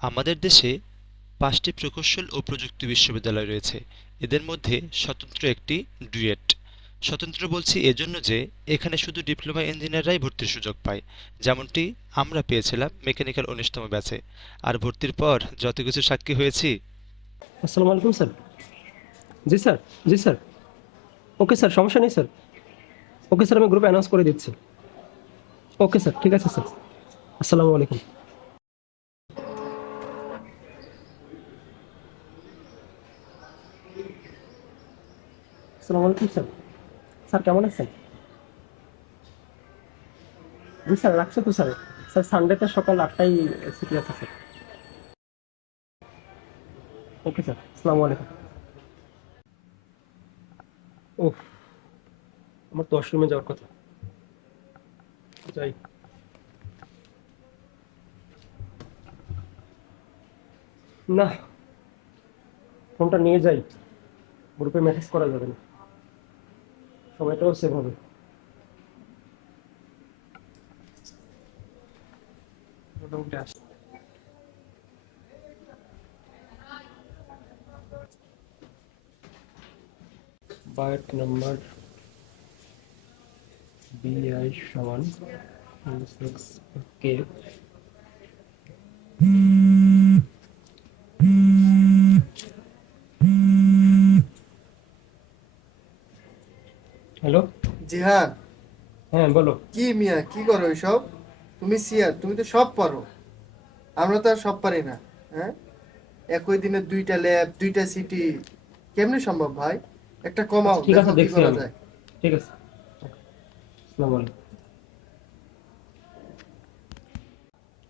আমাদের দেশে ৫টি প্রকৌশল ও প্রযুক্তি বিশ্ববিদ্যালয় রয়েছে। এদের মধ্যে স্বতন্ত্র একটি ডুয়েট। স্বতন্ত্র বলছি এজন্য যে এখানে শুধু ডিপ্লোমা ইঞ্জিনিয়াররাই ভর্তির সুযোগ পায়, যেমনটি আমরা পেয়েছিলাম মেকানিক্যাল ১৯তম ব্যাচে। আর ভর্তির পর যত কিছু সাক্ষী হয়েছি। আসসালামু আলাইকুম স্যার। জি স্যার, জি স্যার। ওকে স্যার, সমস্যা নেই স্যার। ওকে স্যার, আমি গ্রুপে অ্যানাউন্স করে দিচ্ছি। ওকে স্যার, ঠিক আছে স্যার। আসসালামু আলাইকুম। আসসালামু আলাইকুম স্যার। স্যার কেমন আছেন? জি স্যার, রাখছে তো স্যার। স্যার সানডেতে সকাল ৮টায় ছুটি আছে স্যার। ওকে স্যার, আসসালামু আলাইকুম। ওহ, আমার তো ওয়াশরুমে যাওয়ার কথা। যাই। না, ফোনটা নিয়ে যাই। গ্রুপে মেসেজ করা যাবে না। সময়টাও সেভ হবে। মোটামুটি আসি। বায়োট নাম্বার BI সমান 6K। হ্যালো। জিহান, হ্যাঁ বলো। কি মিয়া কি করো এসব? তুমি সিয়ার, তুমি তো সব পারো, আমরা তো আর সব পারি না। হ্যাঁ, একই দিনে দুইটা ল্যাব, দুইটা সিটি, কেমনে সম্ভব ভাই? একটা কমাও, আচ্ছা ঠিক দেখো আছে, কি দেখছি করা আমি। যায়। ঠিক আছে। আসসালামু আলাইকুম।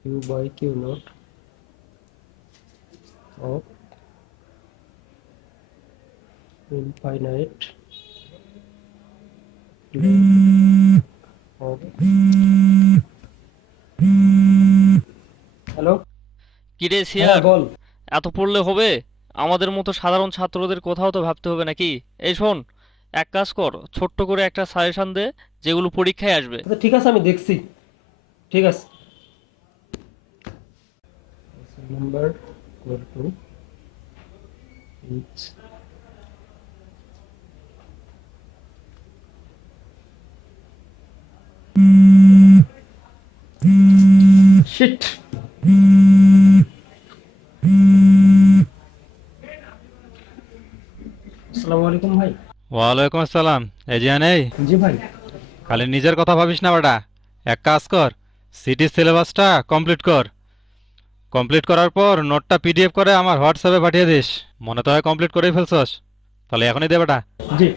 Q by Q not of infinite of. Hello. কিরে হ্যাঁ সিয়ার, বল। এত পড়লে হবে? আমাদের মতো সাধারণ ছাত্রদের কোথাও তো ভাবতে হবে নাকি? এই শোন, এক কাজ কর, ছোট্ট করে একটা সাজেশন দে যেগুলো পরীক্ষায় আসবে। আচ্ছা ঠিক আছে, আমি দেখছি। ঠিক আছে। Number equal to H. Shit. আসসালামু আলাইকুম ভাই। ওয়ালাইকুম আসসালাম। এই জিয়ান, এই জি ভাই। খালি নিজের কথা ভাবিস না বেটা। এক কাজ কর, সিটির সিলেবাসটা কমপ্লিট কর। কমপ্লিট করার পর নোটটা পিডিএফ করে আমার হোয়াটসঅ্যাপে পাঠিয়ে দিস। মনে তো হয় কমপ্লিট করেই ফেলছস, তাহলে এখনই দে বেটা। জি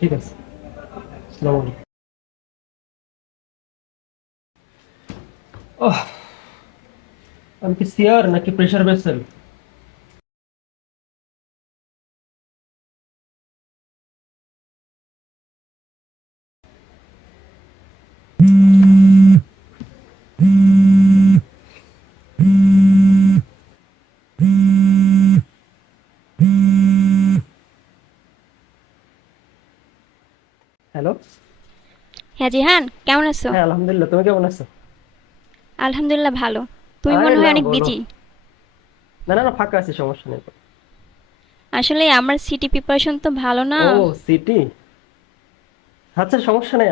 ঠিক আছে। আসসালামু আলাইকুম। ওহ, আমি কি সিয়ার নাকি প্রেশার ভেসেল? হ্যালো। হ্যাঁ জিহান, কেমন আছো? হ্যাঁ আলহামদুলিল্লাহ, তুমি কেমন আছো? আলহামদুলিল্লাহ ভালো। তুমি আরে মনে না হয় অনেক বলো। বিজি। না না না, ফাঁকা আছি, সমস্যা নেই। আসলে আমার সিটি প্রিপারেশন তো ভালো না। ও সিটি। আচ্ছা সমস্যা নেই,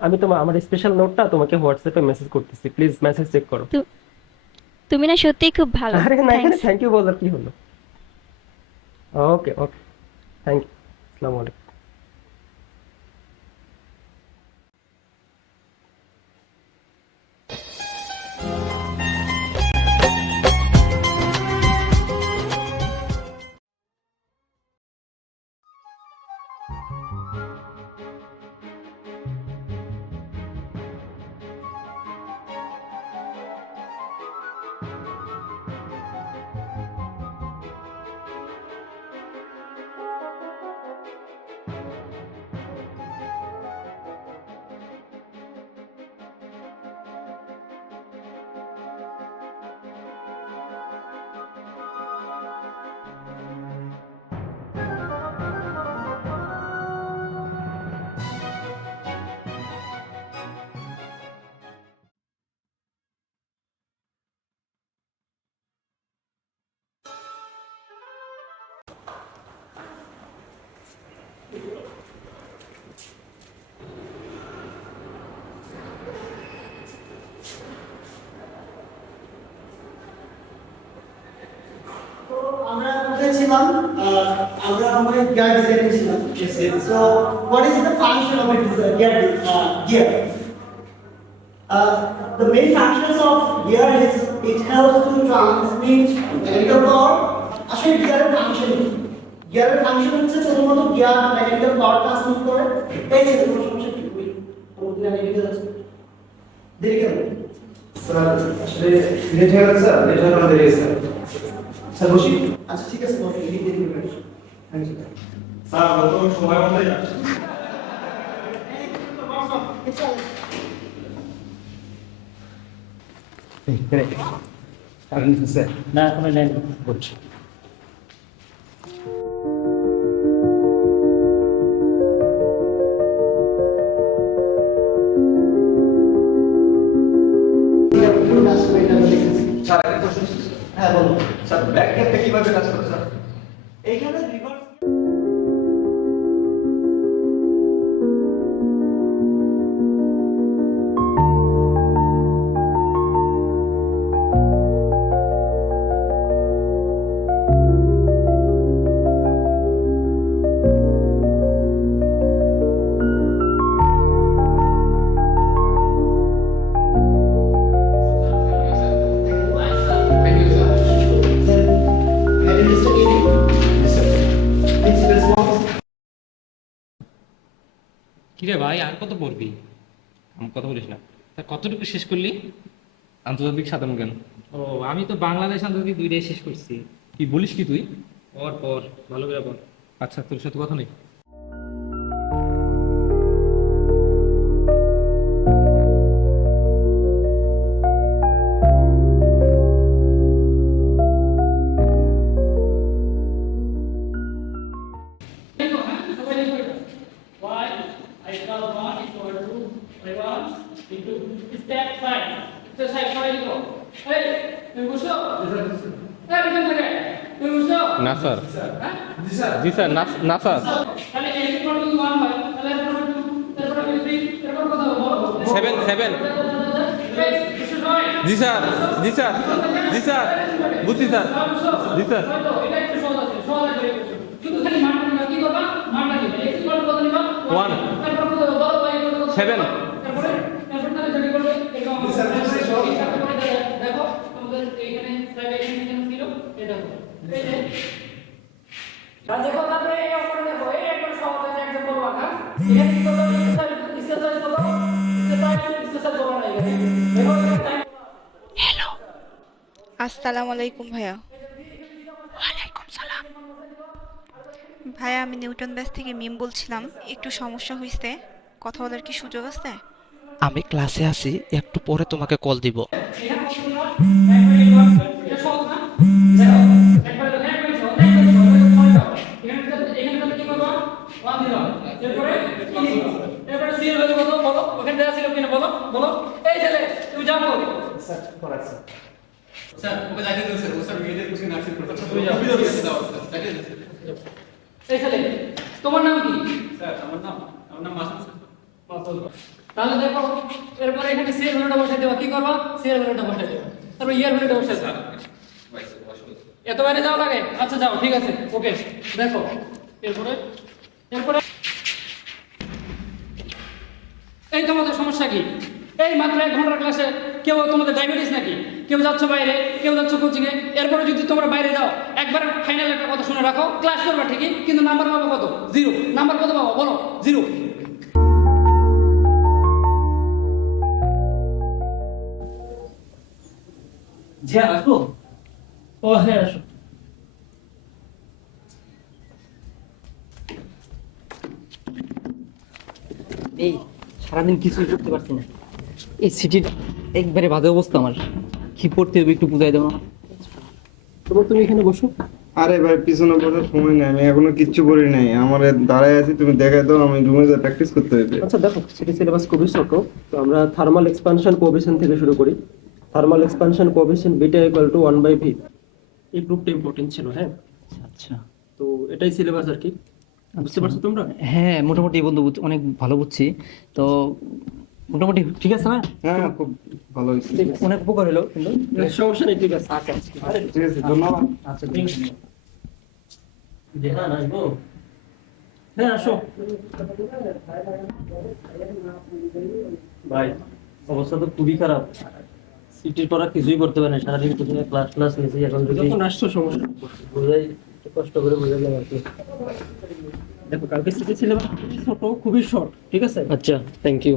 আমি তোমার আমার স্পেশাল নোটটা তোমাকে হোয়াটসঅ্যাপে মেসেজ করতেছি, প্লিজ মেসেজ চেক করো। তু- তুমি না সত্যিই খুব ভালো। আরে না, এখানে থ্যাঙ্কস। থ্যাংক ইউ বলার কি হলো? ওকে ওকে, থ্যাংক ইউ। আসসালামু আলাইকুম। আমরা কোথায় ছিলাম? আমরা আমাদের গিয়ার ডিজাইনে ছিলাম। So what is the function of a gear? The main functions of gear is it helps to transmit mechanical power. আসলে গিয়ারের ফাংশন কি? গিয়ারের ফাংশন হচ্ছে শুধুমাত্র গিয়ার মেকানিক্যাল পাওয়ার ট্রান্সমিট করে। এই ছিল কোনো সমস্যা কি? আমাদের আগে লিখে যাচ্ছে। দেরি কেন? স্যার আসলে লেট হয়ে গেছে স্যার, লেট হয়ে আমাদের স্যার। স্যার বসি? আচ্ছা ঠিক আছে, বসে লিখে দিন। Thank you sir. স্যার বর্তমান সময় মতোই আসছে। স্যার না এখনো নেন। বলছি। স্যার একটা প্রশ্ন ছিল। হ্যাঁ বলুন। স্যার ব্যাক গিয়ারটা কিভাবে কাজ করে স্যার? এইখানে রিভার্স কিরে ভাই আর কত পড়বি? আমার কথা বলিস না। তা কতটুকু শেষ করলি? আন্তর্জাতিক সাধারণ জ্ঞান। ও আমি তো বাংলাদেশ আন্তর্জাতিক দুইটাই শেষ করছি। কি বলিস কি তুই? পর ভালো করে বল। আচ্ছা তোর সাথে কথা নেই। না স্যার। জি স্যার, না স্যার। 7 জি স্যার, জি স্যার, জি স্যার, বুঝছি স্যার, জি স্যার। 1 7 আসসালামু আলাইকুম ভাইয়া। ভাইয়া আমি নিউটন ব্যাস থেকে মিম বলছিলাম, একটু সমস্যা হয়েছে, কথা বলার কি সুযোগ আছে? আমি ক্লাসে আছি, একটু পরে তোমাকে কল দিব। তোমার নাম কি? স্যার আমার নাম মাসুদ স্যার। তাহলে দেখো এরপরে এখানে সিএল ভ্যালুটা বসাই দেবা। কি করবা? সিএল ভ্যালুটা বসাই দেবা। তারপর ইয়ার ভ্যালুটা বসাই দেবা। এত বাইরে যাওয়া লাগে? আচ্ছা যাও, ঠিক আছে, ওকে। দেখো এরপরে এই তোমাদের সমস্যা কি? এই মাত্র 1 ঘন্টার ক্লাসে কেউ তোমাদের ডায়াবেটিস নাকি? কেউ যাচ্ছ বাইরে, কেউ যাচ্ছ কোচিং এ, এরপরে যদি তোমরা বাইরে যাও একবার ফাইনাল একটা কথা শুনে রাখো, ক্লাস করবা ঠিকই কিন্তু নাম্বার পাবো কত? 0। নাম্বার কত পাবো বলো? 0। জি আসবো। ও হ্যাঁ আসো। এই সারাদিন কিছুই করতে পারছি না। এই সিটির একবারে বাজে অবস্থা আমার। কি পড়তে হবে একটু বুঝাই দেবো না? তারপর তুমি এখানে বসো। আরে ভাই পিছনে বসার সময় নাই, আমি এখনো কিচ্ছু করি নাই। আমার দাঁড়ায় আছি, তুমি দেখাই দাও, আমি রুমে যা প্র্যাকটিস করতে হবে। আচ্ছা দেখো, সিটি সিলেবাস খুবই ছোট, তো আমরা থার্মাল এক্সপানশন কোএফিসিয়েন্ট থেকে শুরু করি। Thermal expansion coefficient beta equal to 1/v। এই গ্রুপটা ইম্পর্টেন্ট ছিল, হ্যাঁ। আচ্ছা তো এটাই সিলেবাস আর কি। বুঝতে পারছো তোমরা? হ্যাঁ মোটামুটি বন্ধু অনেক ভালো বুঝছি। তো মোটামুটি ঠিক আছে না? হ্যাঁ খুব ভালো হয়েছে। অনেক উপকার হলো কিন্তু। সমস্যা নেই, ঠিক আছে। আচ্ছা ঠিক আছে, ধন্যবাদ। আচ্ছা ঠিক আছে। জেহান আসবো? হ্যাঁ আসো। ভাই অবস্থা তো খুবই খারাপ, সিটির পড়া কিছুই করতে পারে না, সারাদিন কোচিংয়ে ক্লাস নিয়েছি, এখন যদি যখন আসছো সমস্যা নেই। বুঝাই একটু কষ্ট করে বুঝাইলাম আর কি। দেখো কালকে সিটি সিলেবাস ছোট, খুবই শর্ট, ঠিক আছে? আচ্ছা থ্যাংক ইউ।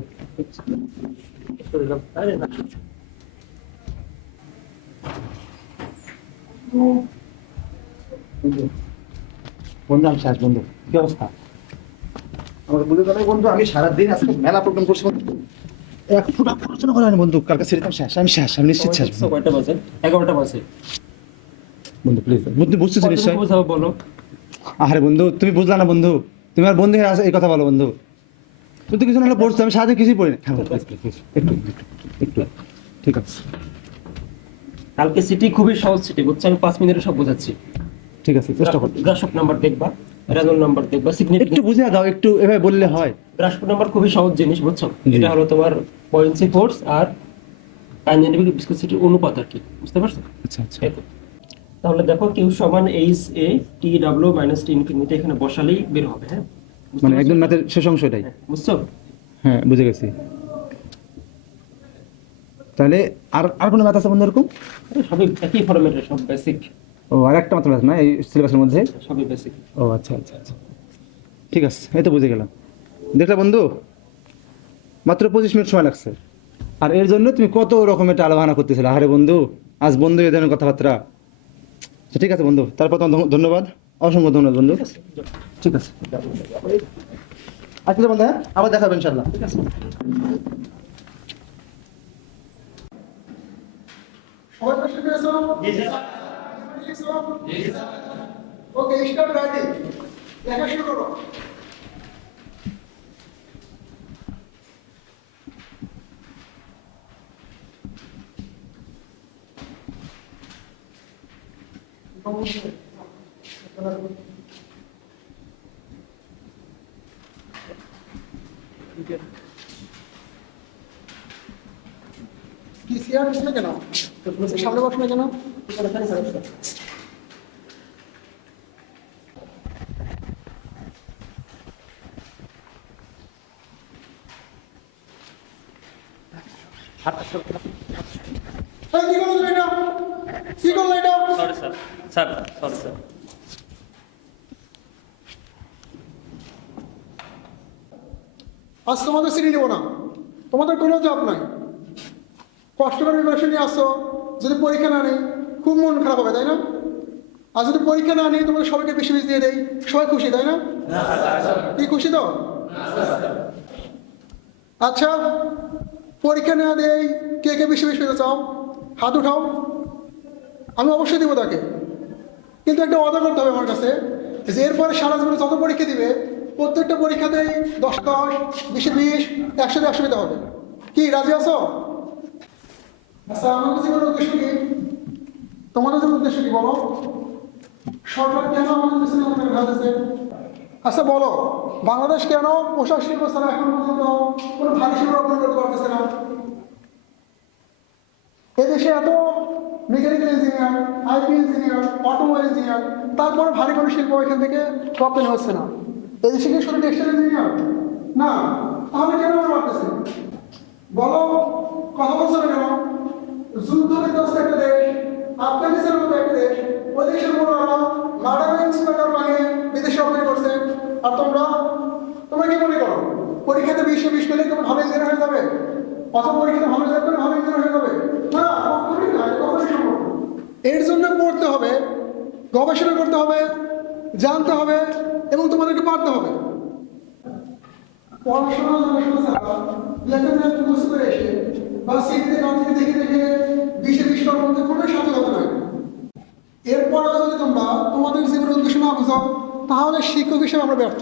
আরে না, বন্ধু আমি শেষ বন্ধু, কি অবস্থা? আমাকে বলে দাও বন্ধু, আমি সারাদিন আজকে মেলা প্রোগ্রাম করছি বন্ধু, এক ফুটা পড়াশোনা করা হয়নি বন্ধু। কালকে সেরকম শেষ, আমি নিশ্চিত শেষ বন্ধু। কয়টা বাজে? 11টা বাজে। বন্ধু প্লিজ, বন্ধু বুঝতেছি নিশ্চয়। বুঝাবো বলো। আরে বন্ধু তুমি বুঝলা না বন্ধু, তুমি আর বন্ধু হয়ে আসো এই কথা বলো বন্ধু। তুমি তো কিছু না হলে পড়ছো, আমি সারাদিন কিছুই পড়ি না। হ্যাঁ বন্ধু, please, please, একটু একটু ঠিক আছে, কালকে সিটি খুবই সহজ সিটি, বুঝছো? আমি 5 মিনিটে সব বোঝাচ্ছি। ঠিক আছে, চেষ্টা করো। গ্রাফ নাম্বার দেখবা, রেজল নাম্বার দেখবা, সিগনিফিকেন্ট। একটু বুঝিয়ে দাও, একটু এভাবে বললে হয়। গ্রাফ নাম্বার খুবই সহজ জিনিস, বুঝছো? জি। এটা হলো তোমার পয়েন্সি ফোর্স আর কাইনেটিক ভিসকোসিটির অনুপাত আর কি, বুঝতে পারছো? আচ্ছা আচ্ছা, এই তো। তাহলে দেখো কিউ সমান H A T W minus T infinity, এখানে বসালেই বের হবে। হ্যাঁ বুঝতে মানে পারছো? একদম ম্যাথের শেষ অংশ এটাই। হ্যাঁ, বুঝছো? হ্যাঁ বুঝে গেছি। তাহলে আর কোনো ম্যাথ আছে বন্ধু এরকম? আরে সবই একই ফরম্যাটের, সব বেসিক, ও আর একটা মাত্র ম্যাথ না এই সিলেবাসের মধ্যে? সবই বেসিক। ও আচ্ছা আচ্ছা আচ্ছা, ঠিক আছে, এই তো বুঝে গেলাম। দেখলে বন্ধু, মাত্র 25 মিনিট সময় লাগছে, আর এর জন্য তুমি কত রকমের টালবাহানা করতেছিলে। আরে বন্ধু, আজ বন্ধু এই ধরনের কথাবার্তা। আচ্ছা, ঠিক আছে বন্ধু, তারপর তোমার ধন্যবাদ, অসংখ্য ধন্যবাদ বন্ধু। ঠিক আছে, আচ্ছা বন্ধু, হ্যাঁ আবার দেখা হবে ইনশাল্লাহ। ঠিক আছে। সবাই প্রশ্ন পেয়েছো? জি স্যার। জি স্যার। ওকে, স্টার্ট রাইটিং। লেখা শুরু করো। কি সিয়ার বসে কেন? সামনে বসে না কেন? এই, কি করলো তুমি এটা? কি করলো এটা? Sorry sir, sir sorry sir. আজ তোমাদের সিটি দেবো না, তোমাদের কোনো জব নাই। কষ্ট করে প্রিপারেশন নিয়ে আসছো, যদি পরীক্ষা না নেই খুব মন খারাপ হবে, তাই না? আর যদি পরীক্ষা না নিয়ে তোমাদের সবাইকে বেশি বেশি দিয়ে দেয়, সবাই খুশি, তাই না? কি খুশি তো? আচ্ছা, পরীক্ষা না দেয় কে কে বেশি বেশি পেতে চাও? হাত উঠাও, আমি অবশ্যই দেবো তাকে। কিন্তু একটা অর্ডার করতে হবে আমার কাছে, যে এরপরে সারা জীবনে যত পরীক্ষা দিবে প্রত্যেকটা পরীক্ষাতেই 10-10, 20-20, 100-100 পেতে হবে। কি রাজি আছো? আচ্ছা, আমার জীবনের উদ্দেশ্য কি? তোমাদের জীবনের উদ্দেশ্য কি বলো? সরকার কেন আমাদের পিছনে ঘাটতেছে? আচ্ছা বলো, বাংলাদেশ কেন পোশাক শিল্প ছাড়া এখন পর্যন্ত কোনো ভারী শিল্প রপ্তানি করতে পারতেছে না? এদেশে এত mechanical engineer, IP engineer, automobile engineer, তারপরে ভারী কোনো শিল্প এখান থেকে রপ্তানি হচ্ছে না। এদেশে কি শুধু টেক্সটাইল ইঞ্জিনিয়ার না? তাহলে কেন আমরা পারতেছি? বলো, কথা বলছো না কেন? যুদ্ধ বিধ্বস্ত একটা দেশ, আফগানিস্তানের মতো একটা দেশ, ওই দেশের মোড়ারা মার্ডারেন্স টাকার বানিয়ে বিদেশে রপ্তানি করছে। আর তোমরা কি মনে করো পরীক্ষাতে 20-20 পেলে তোমরা ভালো ইঞ্জিনিয়ার হয়ে যাবে? অথবা পরীক্ষাতে ভালো রেজাল্ট করে ভালো ইঞ্জিনিয়ার হয়ে যাবে? না, কখনোই না, এটা কখনোই সম্ভব না। এর জন্য পড়তে হবে, গবেষণা করতে হবে, জানতে হবে এবং তোমাদেরকে পারতে হবে। পড়াশোনা লেখাপড়া মুখস্থ করে এসে বা সিটিতে কাউন্সিলে দেখে দেখে 20-20 করার মধ্যে কোনো সার্থকতা নয়। এরপরেও যদি তোমরা তোমাদের জীবনের উদ্দেশ্য না বুঝাও, তাহলে শিক্ষক হিসেবে আমরা ব্যর্থ।